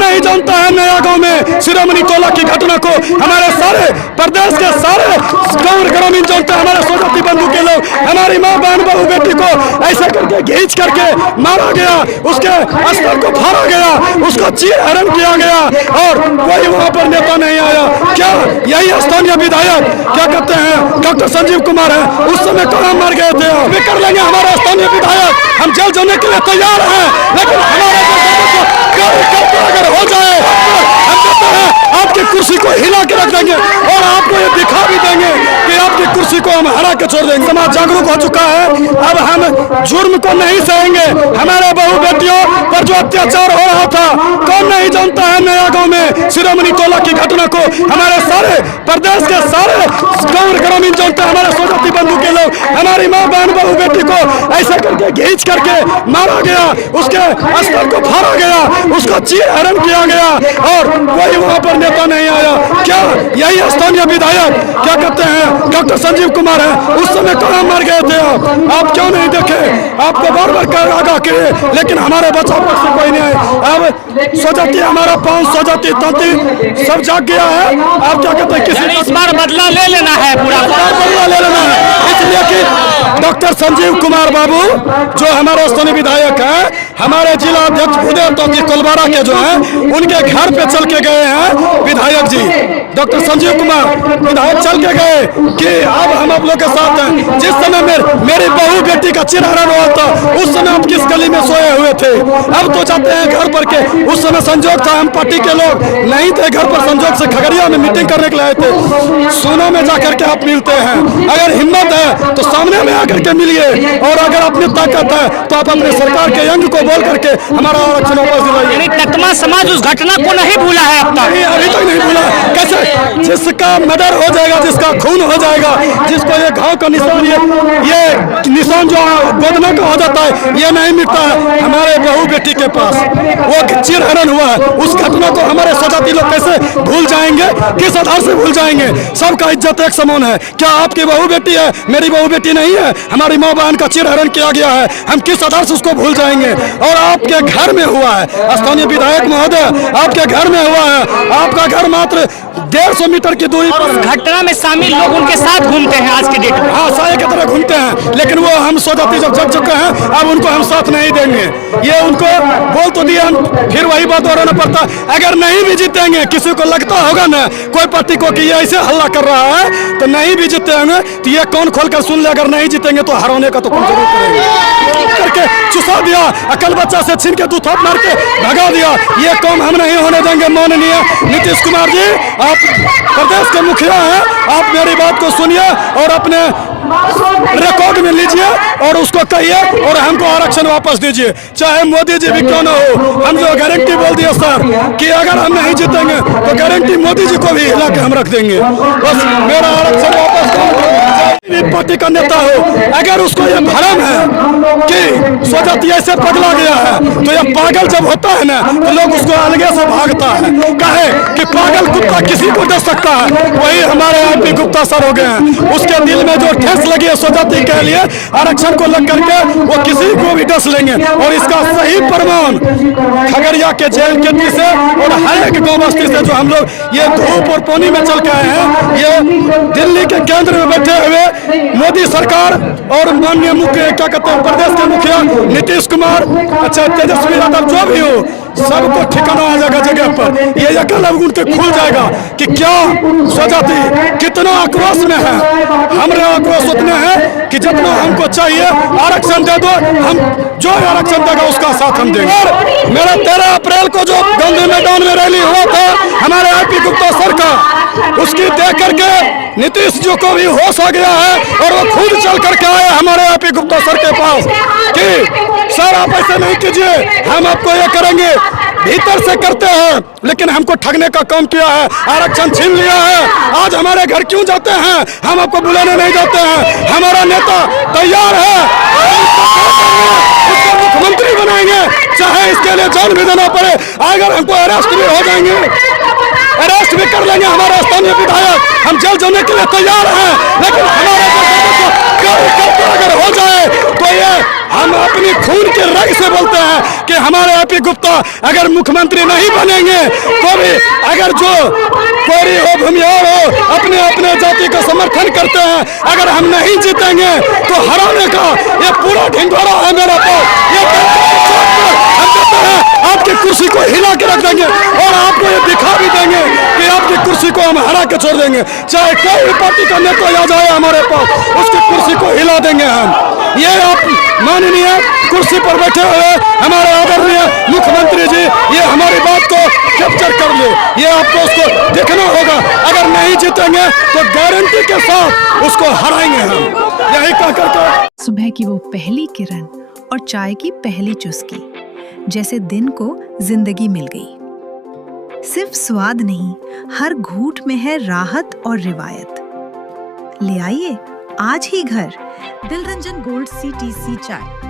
नहीं जानता है नया गांव में शिरोमणि टोला की घटना को। हमारे सारे प्रदेश के सारे गांव ग्रामीण जानते हैं, हमारे स्वजाति बंधु के लोग। हमारी माँ बहन बहू बेटी को ऐसे करके घींच करके मारा गया, उसके अस्तर को फाड़ा गया, उसको चीर हरण किया गया और कोई वहां पर नेता नहीं आया। क्या यही स्थानीय विधायक क्या कहते हैं डॉक्टर संजीव कुमार है, उस समय कहाँ मर गए थे? भी कर लेंगे हमारे स्थानीय विधायक, हम जेल जाने के लिए तैयार हैं, लेकिन हमारे कार्यकर्ता अगर हो जाए हम कहते हैं आपकी कुर्सी को हिला के रख देंगे और आपको ये दिखा भी देंगे कि आपकी कुर्सी को हम हरा के छोड़ देंगे। समाज जागरूक हो चुका है, अब हम जुर्म को नहीं सहेंगे। हमारे बहू बेटियों पर जो अत्याचार हो रहा था, कौन नहीं जानता है नया गांव में शिरोमणि टोला की घटना को। हमारे सारे प्रदेश के सारे गांव ग्रामीण जानते हैं, हमारे स्वजाति बंधु के लोग। हमारी माँ बहन बहू बेटी को ऐसे करके घींच करके मारा गया, उसके अस्तर को फाड़ा गया, उसको चीर हरण किया गया और कोई वहां पर नेता नहीं आया। क्या यही स्थानीय विधायक क्या कहते हैं डॉक्टर संजीव कुमार है, उस समय कहाँ मर गए थे? आप क्यों नहीं देखे? आपको बार बार आगाह किए, लेकिन हमारे बचाव पक्ष से कोई नहीं आए। अब स्वजाति हमारा 5 स्वजाति तंत्र सब जाग गया है। आप क्या कहते हैं किसी इस बार बदला ले लेना है, पूरा बदला ले लेना है, इसलिए कि डॉक्टर संजीव कुमार बाबू जो हमारे स्थानीय विधायक हैं, हमारे जिला अध्यक्ष भूदेव तोती कोलबारा के जो हैं, उनके घर पे चल के गए हैं विधायक जी। डॉक्टर संजीव कुमार विधायक चल के गए कि अब हम आप लोग के साथ हैं। जिस समय मेरी बहू बेटी का चिरहरण हुआ था, उस समय आप किस गली में सोए हुए थे? अब तो जाते हैं घर पर के। उस समय संजोग था, हम पार्टी के लोग नहीं थे घर पर, संजोग से खगड़िया में मीटिंग करने के लिए आए थे। सोना में जाकर के आप मिलते हैं, अगर हिम्मत है तो सामने में आकर के मिलिए, और अगर अपनी ताकत है तो आप अपने सरकार के यंग को बोल करके हमारा आरक्षण वापस दिलाइए। तत्मा समाज उस घटना को नहीं भूला है, अब तक अभी तक नहीं भूला। कैसे? जिसका मर्डर हो जाएगा, जिसका खून हो जाएगा, जिसको ये घाव का निशान ये निशान जो गोदना का हो जाता है, ये नहीं मिटता है। हमारे बहू बेटी के पास वो चिरहरण हुआ है, उस घटना को हमारे स्वजाति लोग कैसे भूल जाएंगे? किस आधार से भूल जाएंगे? सबका इज्जत एक समान है। क्या आपकी बहू बेटी है, मेरी बहू बेटी नहीं है? हमारी माँ बहन का चिरहरण किया गया है, हम किस आधार से उसको भूल जाएंगे? और आपके घर में हुआ है, स्थानीय विधायक महोदय आपके घर में हुआ है। आपका घर मात्र 150 मीटर की दूरी पर। घटना में शामिल लोग उनके साथ घूमते हैं आज के डेट में। हाँ, साये की तरह घूमते हैं, लेकिन वो हम स्वजाति जब जग चुके हैं, अब उनको हम साथ नहीं देंगे। ये उनको बोल तो दिया, फिर वही बात दोहराना पड़ता। अगर नहीं भी जीतेंगे, किसी को लगता होगा ना कोई पार्टी को कि ये ऐसे हल्ला कर रहा है तो नहीं भी जीतेंगे, तो ये कौन खोल कर सुन ले, अगर नहीं जीतेंगे तो हराने का तो कौन जरूर करेंगे। करके चुसा दिया, अकल बच्चा से छीन के दूध मार के भगा दिया। ये काम हम नहीं होने देंगे। माननीय नीतीश कुमार जी, आप प्रदेश के मुखिया हैं, आप मेरी बात को सुनिए और अपने रिकॉर्ड में लीजिए और उसको कहिए और हमको आरक्षण वापस दीजिए, चाहे मोदी जी भी क्यों न हो। हम जो गारंटी बोल दिए सर कि अगर हम नहीं जीतेंगे तो गारंटी मोदी जी को भी हिला के हम रख देंगे। बस मेरा आरक्षण वापस दो। पार्टी का नेता हो, अगर उसको ये भ्रम है कि स्वजाति ऐसे पगला गया है, तो ये पागल जब होता है ना तो लोग उसको अलगे से भागता है। कहे कि पागल कुत्ता किसी को डस सकता है, वही हमारे MP गुप्ता सर हो गए हैं। उसके दिल में जो ठेस लगी है स्वजाति के लिए आरक्षण को लग करके, वो किसी को भी डस लेंगे। और इसका सही प्रमाण खगड़िया के जेल के से और हर एक गाँव बस्ती से जो हम लोग ये धूप और पानी में चल के आए हैं, ये दिल्ली के केंद्र में बैठे हुए मोदी सरकार और माननीय मुख्य क्या कहते हैं प्रदेश के मुखिया नीतीश कुमार, अच्छा तेजस्वी यादव जो भी हो, सबको ठिकाना आ जाएगा जगह पर। ये अकल अब उनके खुल जाएगा कि क्या स्वजाति कितना आक्रोश में है। हमारे आक्रोश उतने हैं कि जितना हमको चाहिए आरक्षण दे दो, हम जो आरक्षण देगा उसका साथ हम देंगे। मेरा 13 अप्रैल को जो गांधी मैदान में रैली हुआ था हमारे MP गुप्ता सर का, उसकी देख करके नीतीश जी को भी होश आ गया है और वो खुद चल करके आए हमारे MP गुप्ता सर के पास कि सर आप ऐसे नहीं कीजिए, हम आपको ये करेंगे। भीतर से करते हैं, लेकिन हमको ठगने का काम किया है, आरक्षण छीन लिया है। आज हमारे घर क्यों जाते हैं? हम आपको बुलाने नहीं जाते हैं। हमारा नेता तैयार है, उसको मुख्यमंत्री बनाएंगे, चाहे इसके लिए जान भी देना पड़े। अगर हमको अरेस्ट भी हो जाएंगे, अरेस्ट भी कर लेंगे हमारे स्थानीय विधायक, हम जेल जाने के लिए तैयार हैं, लेकिन हमारे कार्यकर्ता अगर हो जाए तो ये हम अपनी खून के रग से बोलते हैं कि हमारे AP गुप्ता अगर मुख्यमंत्री नहीं बनेंगे तो भी अगर जो कोरी हो भूमिहार हो अपने अपने जाति का समर्थन करते हैं, अगर हम नहीं जीतेंगे तो हराने का ये पूरा ढिंढोरा है मेरा पास। ये हम कहते हैं आपकी कुर्सी को हिला के रख देंगे और आपको ये दिखा भी देंगे कि आपकी कुर्सी को हम हरा के छोड़ देंगे। चाहे कोई भी पार्टी का नेता आ जाए हमारे पास, उसकी कुर्सी को हिला देंगे हम। ये आप माननीय कुर्सी पर बैठे हुए हमारे आदरणीय मुख्यमंत्री जी ये हमारी बात को कैप्चर कर ले, ये आपको उसको देखना होगा। अगर नहीं जीतेंगे तो गारंटी के साथ उसको हराएंगे हम। यही कहकर सुबह की वो पहली किरण और चाय की पहली चुस्की, जैसे दिन को जिंदगी मिल गई। सिर्फ स्वाद नहीं, हर घूंट में है राहत और रिवायत। ले आइए आज ही घर दिलरंजन गोल्ड CTC चाय।